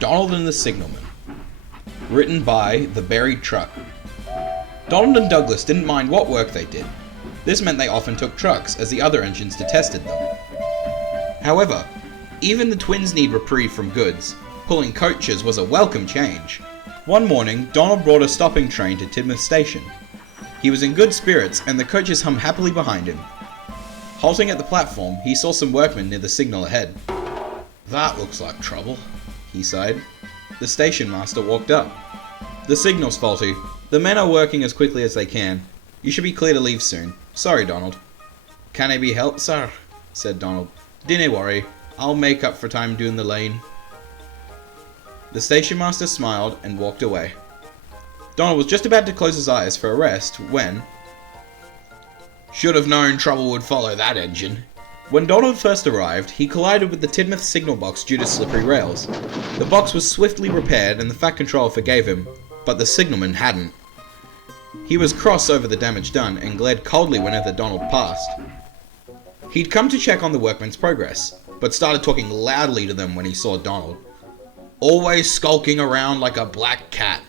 Donald and the Signalman. Written by The Buried Truck. Donald and Douglas didn't mind what work they did. This meant they often took trucks, as the other engines detested them. However, even the twins need reprieve from goods. Pulling coaches was a welcome change. One morning, Donald brought a stopping train to Tidmouth Station. He was in good spirits, and the coaches hummed happily behind him. Halting at the platform, he saw some workmen near the signal ahead. "That looks like trouble," he sighed. The station master walked up. "The signal's faulty. The men are working as quickly as they can. You should be clear to leave soon. Sorry, Donald." "Can I be helped, sir?" said Donald. "Dinna worry. I'll make up for time doing the lane." The station master smiled and walked away. Donald was just about to close his eyes for a rest when... "Should have known trouble would follow that engine." When Donald first arrived, he collided with the Tidmouth signal box due to slippery rails. The box was swiftly repaired and the Fat Controller forgave him, but the signalman hadn't. He was cross over the damage done and glared coldly whenever Donald passed. He'd come to check on the workmen's progress, but started talking loudly to them when he saw Donald. "Always skulking around like a black cat.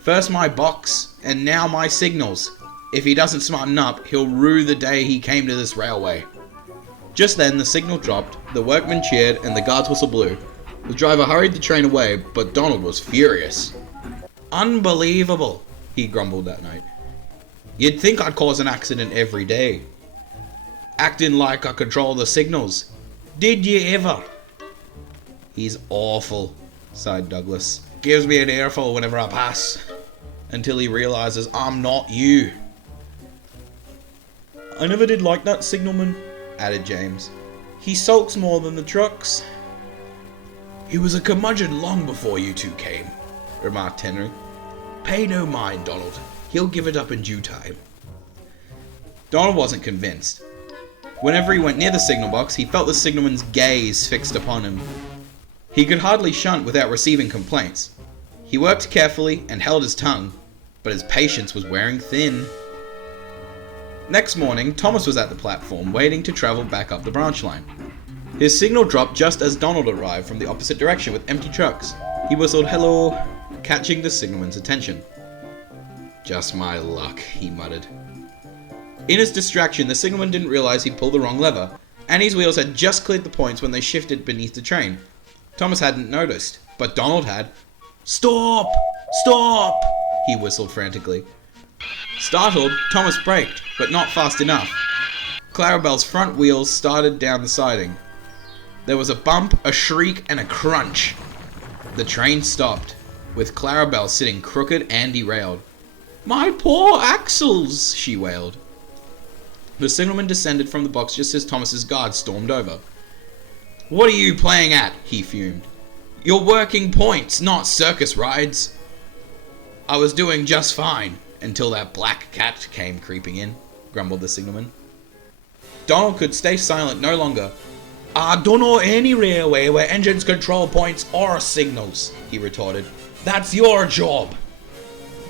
First my box, and now my signals. If he doesn't smarten up, he'll rue the day he came to this railway." Just then, the signal dropped, the workmen cheered, and the guard's whistle blew. The driver hurried the train away, but Donald was furious. "Unbelievable," he grumbled that night. "You'd think I'd cause an accident every day. Acting like I control the signals. Did you ever?" "He's awful," sighed Douglas. "Gives me an earful whenever I pass. Until he realizes I'm not you." "I never did like that signalman," added James. "He sulks more than the trucks." "He was a curmudgeon long before you two came," remarked Henry. "Pay no mind, Donald. He'll give it up in due time." Donald wasn't convinced. Whenever he went near the signal box, he felt the signalman's gaze fixed upon him. He could hardly shunt without receiving complaints. He worked carefully and held his tongue, but his patience was wearing thin. Next morning, Thomas was at the platform, waiting to travel back up the branch line. His signal dropped just as Donald arrived from the opposite direction with empty trucks. He whistled hello, catching the signalman's attention. "Just my luck," he muttered. In his distraction, the signalman didn't realize he'd pulled the wrong lever, and his wheels had just cleared the points when they shifted beneath the train. Thomas hadn't noticed, but Donald had. "Stop! Stop!" he whistled frantically. Startled, Thomas braked, but not fast enough. Clarabelle's front wheels started down the siding. There was a bump, a shriek, and a crunch. The train stopped, with Clarabelle sitting crooked and derailed. "My poor axles!" she wailed. The signalman descended from the box just as Thomas's guard stormed over. "What are you playing at?" he fumed. "You're working points, not circus rides." "I was doing just fine, until that black cat came creeping in," grumbled the signalman. Donald could stay silent no longer. "I don't know any railway where engines control points or signals," he retorted. "That's your job."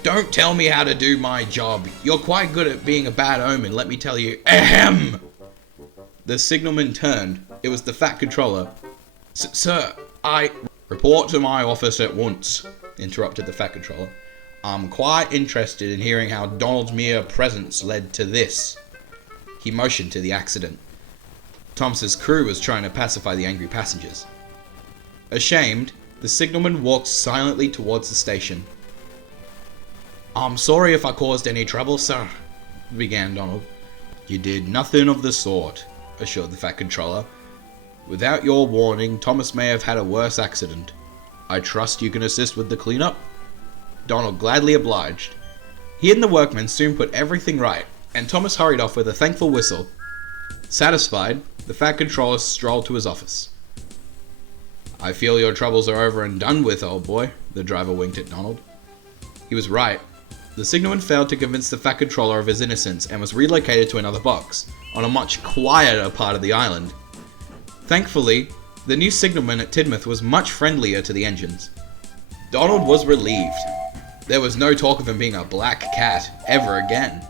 "Don't tell me how to do my job. You're quite good at being a bad omen, let me tell you." Ahem! The signalman turned. It was the Fat Controller. Sir, I..." "Report to my office at once," interrupted the Fat Controller. "I'm quite interested in hearing how Donald's mere presence led to this." He motioned to the accident. Thomas's crew was trying to pacify the angry passengers. Ashamed, the signalman walked silently towards the station. "I'm sorry if I caused any trouble, sir," began Donald. "You did nothing of the sort," assured the Fat Controller. "Without your warning, Thomas may have had a worse accident. I trust you can assist with the cleanup?" Donald gladly obliged. He and the workmen soon put everything right, and Thomas hurried off with a thankful whistle. Satisfied, the Fat Controller strolled to his office. "I feel your troubles are over and done with, old boy," the driver winked at Donald. He was right. The signalman failed to convince the Fat Controller of his innocence and was relocated to another box, on a much quieter part of the island. Thankfully, the new signalman at Tidmouth was much friendlier to the engines. Donald was relieved. There was no talk of him being a black cat ever again.